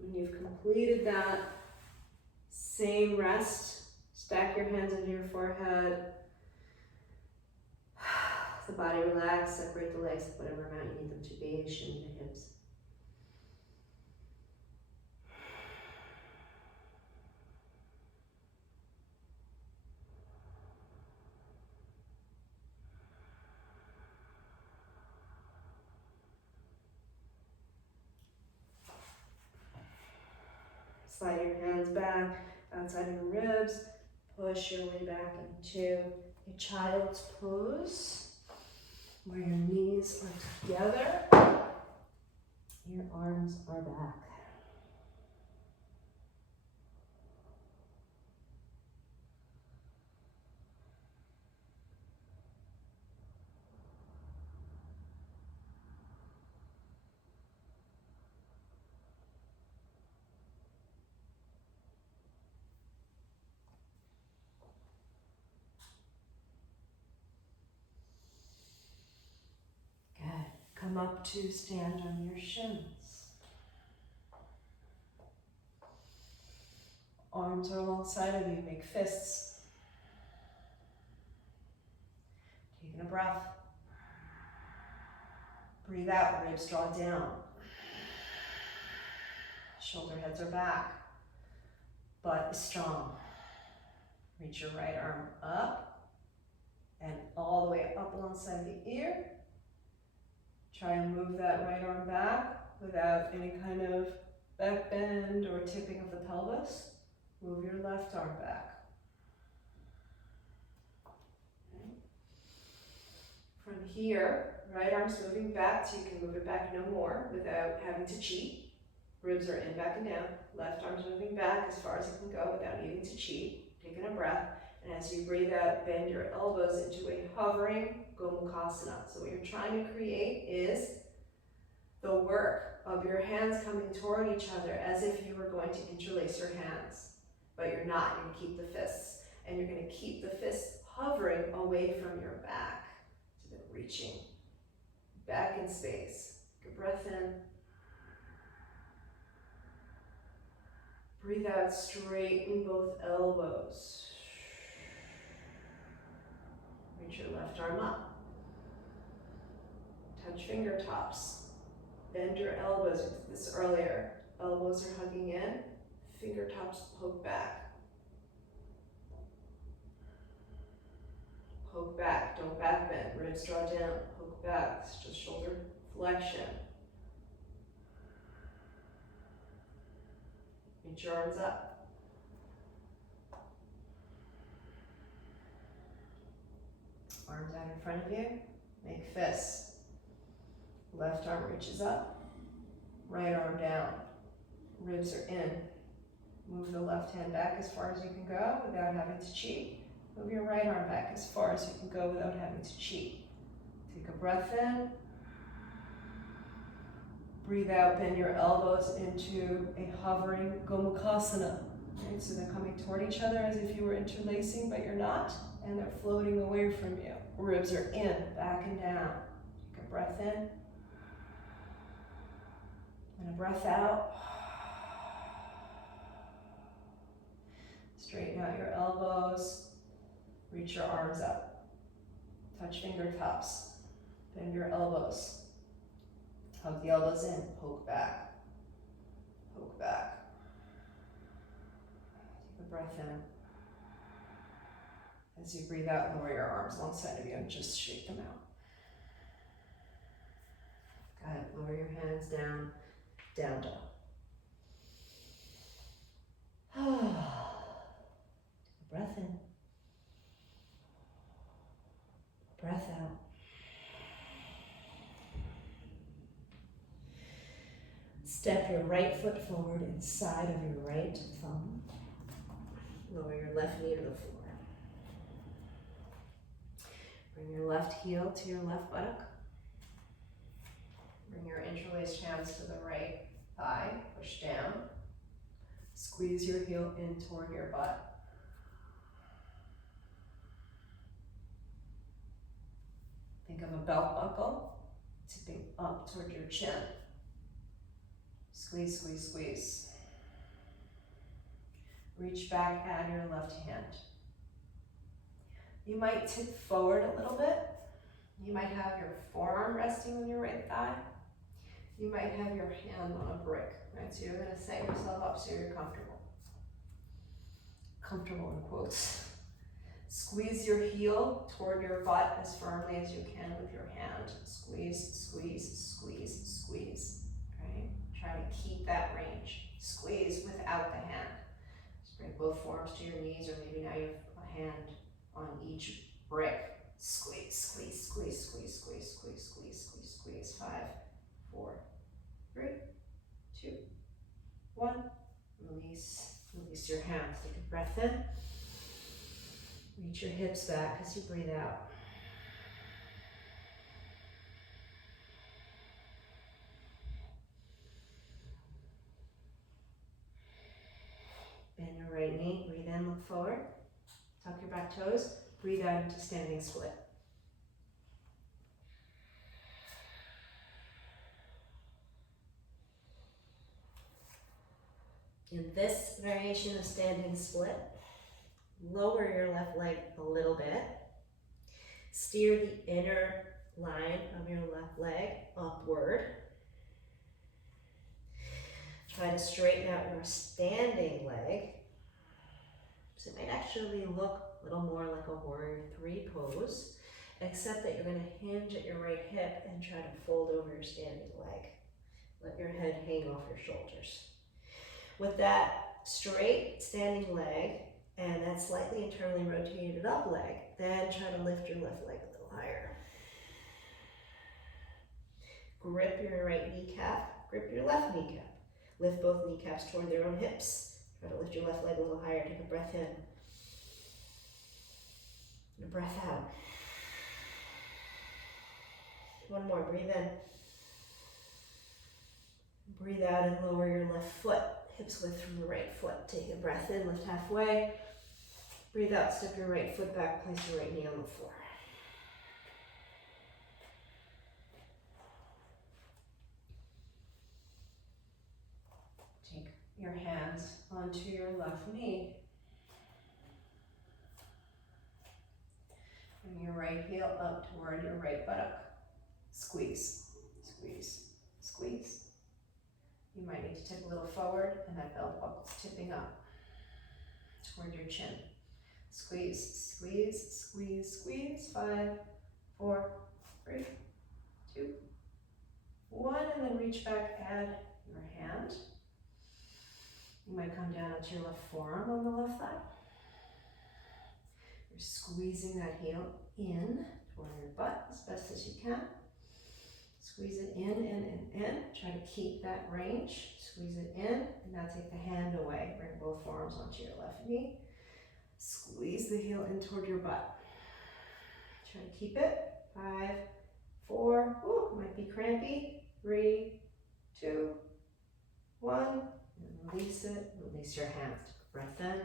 When you've completed that same rest, stack your hands under your forehead. The body relax, separate the legs whatever amount you need them to be, shimmy the hips. Slide your hands back outside of your ribs. Push your way back into a child's pose, where your knees are together. Your arms are back. Good. Come up to stand on your shins. Arms are alongside of you, make fists. Taking a breath. Breathe out, ribs draw down. Shoulder heads are back. Butt is strong. Reach your right arm up and all the way up alongside the ear. Try and move that right arm back without any kind of back bend or tipping of the pelvis. Move your left arm back. Okay. From here, right arm's moving back so you can move it back no more without having to cheat. Ribs are in, back and down. Left arm's moving back as far as it can go without needing to cheat. Taking a breath. And as you breathe out, bend your elbows into a hovering Gomukhasana. So what you're trying to create is the work of your hands coming toward each other as if you were going to interlace your hands. But you're not, you're gonna keep the fists. And you're gonna keep the fists hovering away from your back. So they're reaching back in space. Take a breath in. Breathe out, straighten both elbows. Reach your left arm up. Touch fingertips. Bend your elbows. We did this earlier. Elbows are hugging in. Fingertips poke back. Poke back, don't back bend. Ribs draw down, poke back. It's just shoulder flexion. Reach your arms up. Arms out in front of you. Make fists. Left arm reaches up. Right arm down. Ribs are in. Move the left hand back as far as you can go without having to cheat. Move your right arm back as far as you can go without having to cheat. Take a breath in. Breathe out, bend your elbows into a hovering Gomukhasana. Right? So they're coming toward each other as if you were interlacing, but you're not, and they're floating away from you. Ribs are in, back and down. Take a breath in. And a breath out. Straighten out your elbows. Reach your arms up. Touch fingertips. Bend your elbows. Hug the elbows in. Poke back. Poke back. Take a breath in. As you breathe out, lower your arms alongside of you and just shake them out. Good. Lower your hands down. Down dog. Breath in. Breath out. Step your right foot forward inside of your right thumb. Lower your left knee to the floor. Bring your left heel to your left buttock. Bring your interlaced hands to the right thigh. Push down. Squeeze your heel in toward your butt. Think of a belt buckle tipping up toward your chin. Squeeze, squeeze, squeeze. Reach back, add your left hand. You might tip forward a little bit. You might have your forearm resting on your right thigh. You might have your hand on a brick, right? So you're gonna set yourself up so you're comfortable. Comfortable in quotes. Squeeze your heel toward your butt as firmly as you can with your hand. Squeeze, squeeze, squeeze, squeeze, right? Try to keep that range. Squeeze without the hand. Just bring both forearms to your knees, or maybe now you have a hand on each brick. Squeeze, squeeze, squeeze, squeeze, squeeze, squeeze, squeeze, squeeze, squeeze. 5, 4, 3, 2, 1. Release. Release your hands. Take a breath in. Reach your hips back as you breathe out. Bend your right knee. Breathe in, look forward. Tuck your back toes. Breathe out into standing split. In this variation of standing split, lower your left leg a little bit. Steer the inner line of your left leg upward. Try to straighten out your standing leg. So it might actually look a little more like a warrior 3 pose, except that you're going to hinge at your right hip and try to fold over your standing leg. Let your head hang off your shoulders. With that straight standing leg and that slightly internally rotated up leg, then try to lift your left leg a little higher. Grip your right kneecap, grip your left kneecap. Lift both kneecaps toward their own hips. Try to lift your left leg a little higher. Take a breath in and a breath out. One more, breathe in. Breathe out and lower your left foot, hips width from the right foot. Take a breath in, lift halfway. Breathe out, step your right foot back, place your right knee on the floor. Take your hands onto your left knee. Bring your right heel up toward your right buttock. Squeeze, squeeze, squeeze. You might need to tip a little forward and that belt buckle's tipping up toward your chin. Squeeze, squeeze, squeeze, squeeze. 5, 4, 3, 2, 1. And then reach back, add your hand. You might come down onto your left forearm on the left thigh. You're squeezing that heel in toward your butt as best as you can. Squeeze it in. Try to keep that range. Squeeze it in, and now take the hand away. Bring both forearms onto your left knee. Squeeze the heel in toward your butt. Try to keep it. 5, 4, ooh, might be crampy. 3, 2, 1. And release it. Release your hands. Take a breath in.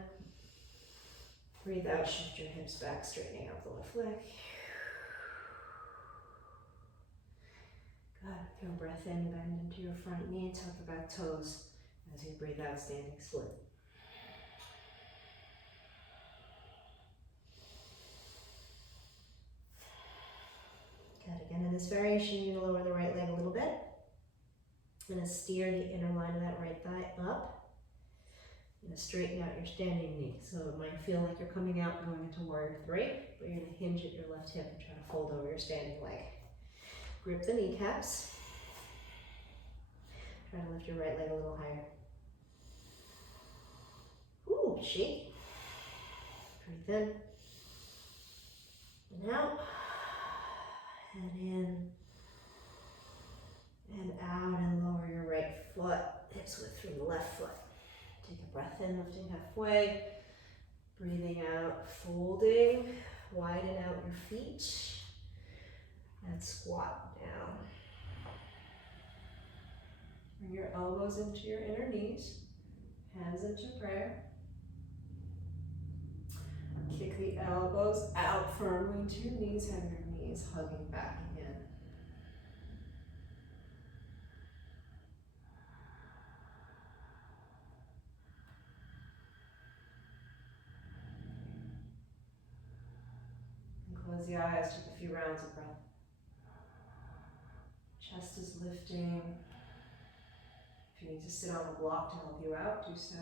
Breathe out. Shift your hips back, straightening out the left leg. Good. Throw a breath in, bend into your front knee, tuck your back toes as you breathe out, standing split. Good. Again, in this variation, you're going to lower the right leg a little bit. You're going to steer the inner line of that right thigh up. You're going to straighten out your standing knee. So it might feel like you're coming out and going into warrior 3, but you're going to hinge at your left hip and try to fold over your standing leg. Grip the kneecaps. Try to lift your right leg a little higher. Ooh, shake. Breathe in. And out. And in. And out, and lower your right foot. Hips width from the left foot. Take a breath in, lifting halfway. Breathing out, folding. Widen out your feet. And squat down. Bring your elbows into your inner knees, hands into prayer. Kick the elbows out firmly into your knees, have your knees hugging back in. And close the eyes, take a few rounds of breath. Chest is lifting. If you need to sit on a block to help you out, do so.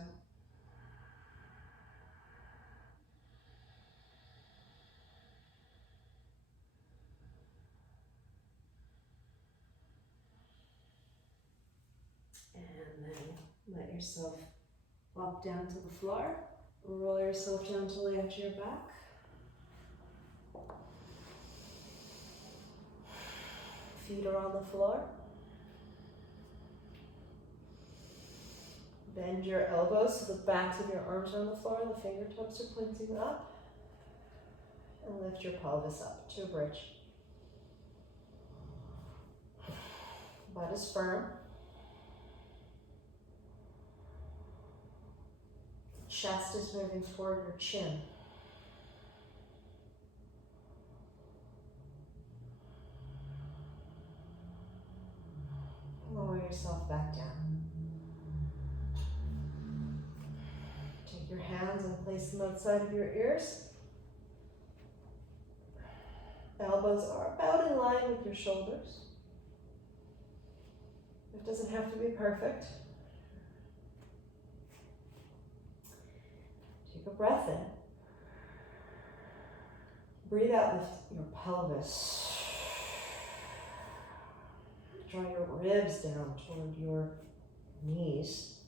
And then let yourself walk down to the floor. Roll yourself gently onto your back. Feet are on the floor. Bend your elbows so the backs of your arms are on the floor, the fingertips are pointing up. And lift your pelvis up to a bridge. Butt is firm. Chest is moving toward your chin. Lower yourself back down. Take your hands and place them outside of your ears. Elbows are about in line with your shoulders. It doesn't have to be perfect. Take a breath in. Breathe out, lift your pelvis. Draw your ribs down toward your knees.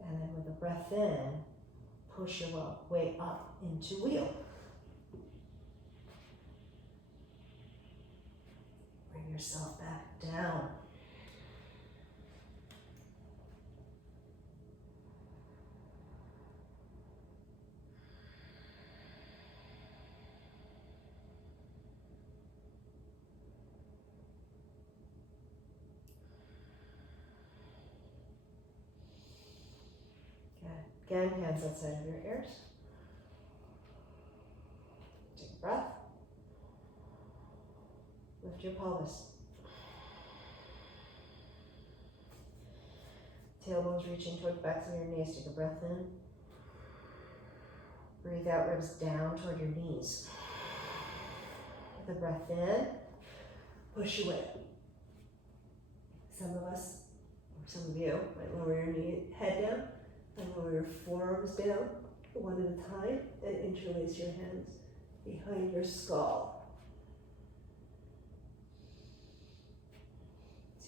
And then with a breath in, push your way up into wheel. Bring yourself back down. Again, hands outside of your ears. Take a breath. Lift your pelvis. Tailbones reaching toward the backs of your knees. Take a breath in. Breathe out, ribs down toward your knees. With a breath in, push away. Some of us, or some of you, might lower your head down. And lower your forearms down, one at a time, and interlace your hands behind your skull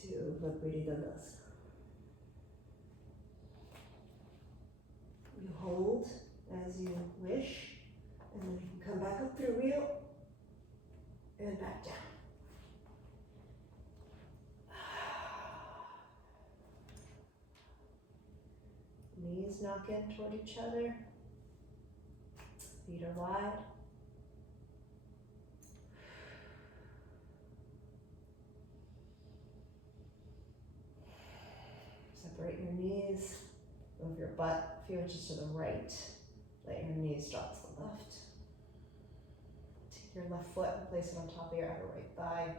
to Vinyasa. You hold as you wish, and then you can come back up through wheel and back down. Knees knock in toward each other. Feet are wide. Separate your knees. Move your butt a few inches to the right. Let your knees drop to the left. Take your left foot and place it on top of your outer right thigh.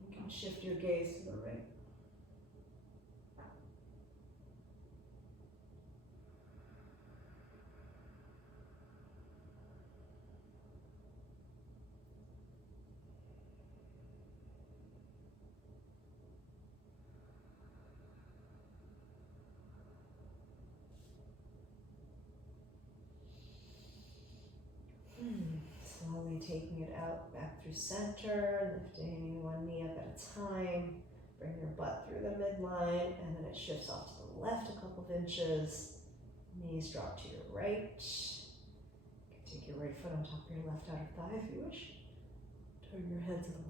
You can shift your gaze to the right. Slowly taking it out, back through center, lifting one knee up at a time. Bring your butt through the midline, and then it shifts off to the left a couple of inches. Knees drop to your right. You can take your right foot on top of your left outer thigh if you wish. Turn your head to the left.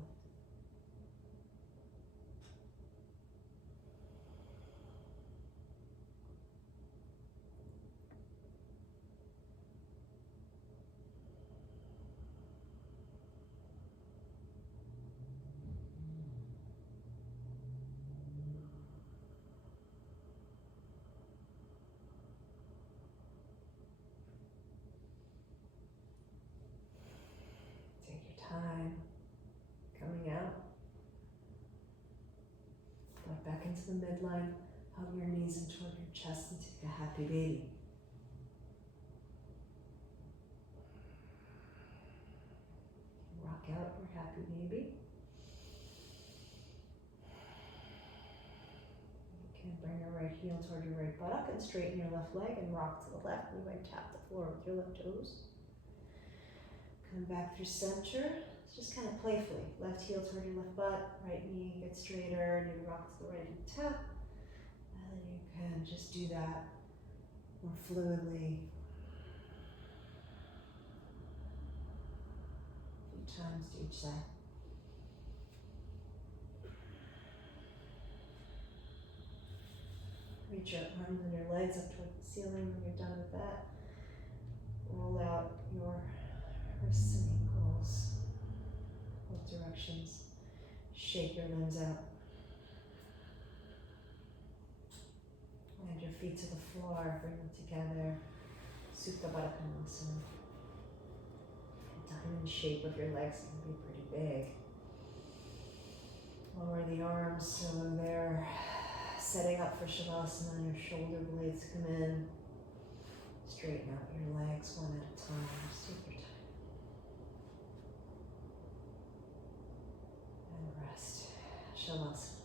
Time coming out. Butt back into the midline. Hug your knees in toward your chest and take a happy baby. Rock out your happy baby. You can bring your right heel toward your right buttock and straighten your left leg and rock to the left. You might tap the floor with your left toes. Come back through center, just kind of playfully. Left heel toward your left butt, right knee gets straighter, and you rock to the right and tap. And then you can just do that more fluidly. A few times to each side. Reach your arms and your legs up toward the ceiling when you're done with that. Roll out your wrists and ankles, both directions. Shake your limbs out. Land your feet to the floor, bring them together. Supta Baddha Konasana. Diamond shape of your legs can be pretty big. Lower the arms so they're setting up for Shavasana. Your shoulder blades come in. Straighten out your legs one at a time. Just take your time. And rest. Shavasana.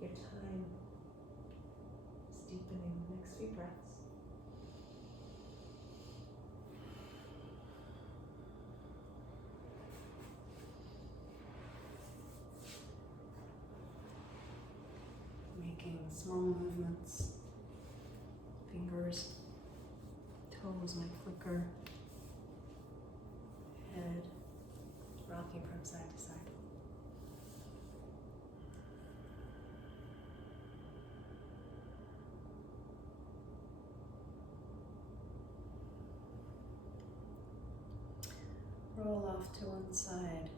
Your time is deepening the next few breaths. Making small movements. Fingers, toes might flicker. Head rocking from side to side. Roll off to one side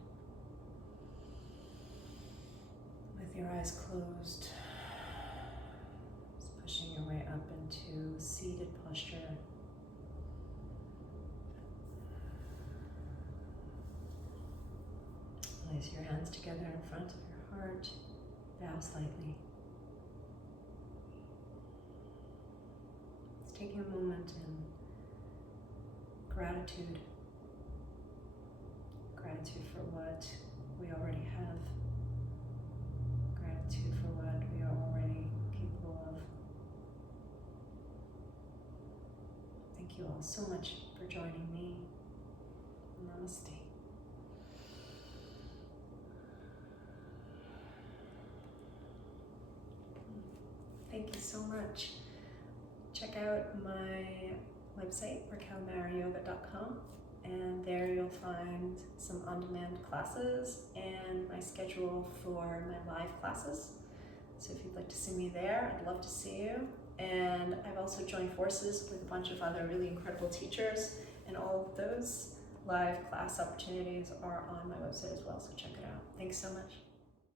with your eyes closed. Just pushing your way up into seated posture. Place your hands together in front of your heart. Bow slightly. Let's take a moment in gratitude. Gratitude for what we already have. Gratitude for what we are already capable of. Thank you all so much for joining me. Namaste. Thank you so much. Check out my website, raquelmarayoga.com. And there you'll find some on-demand classes and my schedule for my live classes. So if you'd like to see me there, I'd love to see you. And I've also joined forces with a bunch of other really incredible teachers, and all of those live class opportunities are on my website as well, so check it out. Thanks so much.